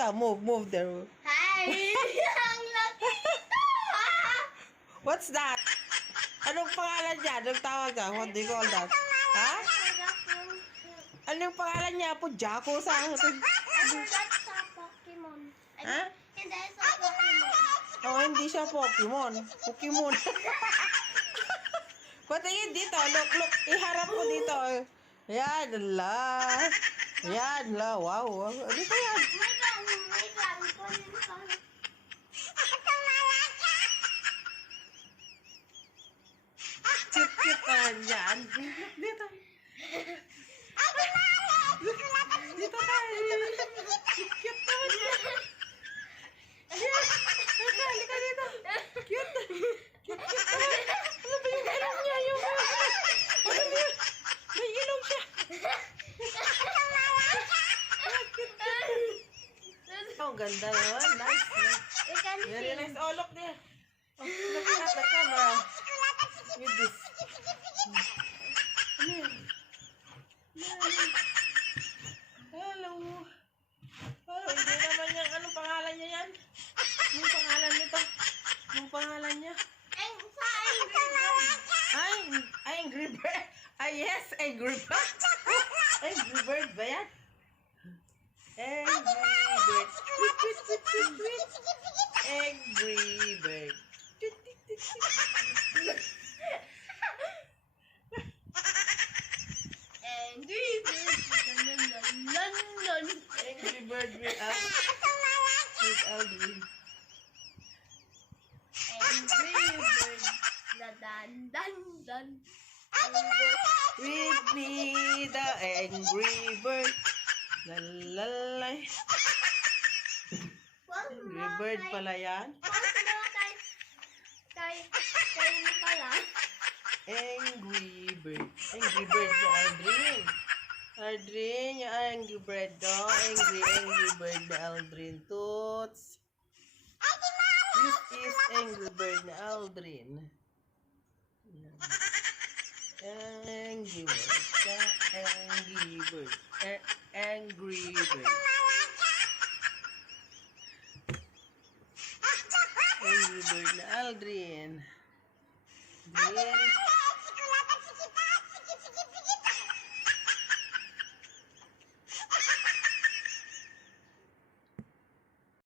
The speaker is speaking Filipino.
ka. Move there. Hi! Ang laki nito! What's that? Anong pangalan niya? Anong tawag ka? What do you call that? Ha? Anong pangalan niya po? Jaco sa Ano that sa Pokemon? Ha? Hindi sa Pokemon. Oh, hindi siya Pokemon. Pokemon. Patingin dito. Look. Iharap mo dito. Yan, la. Yan, la. Wow. Ano ba yan? Wait lang. Kunin ko. Cute ka yan. Dito. Dito tayo. Cute naman yan. Halika dito. Cute. Cute naman. Ano ba yung ilong niya? May ilong siya. Oh, ganda naman. Nice. You can Very see. nice. Oh, look there. Oh, look at the camera. With this. Ano yan? Hello. Hindi naman yan. Anong pangalan niya yan? Anong pangalan nito? Anong pangalan niya? Sa Angry Bird. Angry Bird. Yes, Angry Bird. Angry Bird ba yan? Angry Bird. Angry Bird. Angry Bird. London. Angry Bird with Aldrin. Angry Bird. Dan. With me, the Angry Bird. Lalalay. Angry Bird pala yan. Kay ni pala. Angry Bird. Angry Bird ni Aldrin. Aldrin, yung Angry Bird do. Angry Bird ni Aldrin. Toots. This is Angry Bird ni Aldrin. Angry Bird. Angry Bird. Angry Bird. Angry Bird na Aldrin. Then,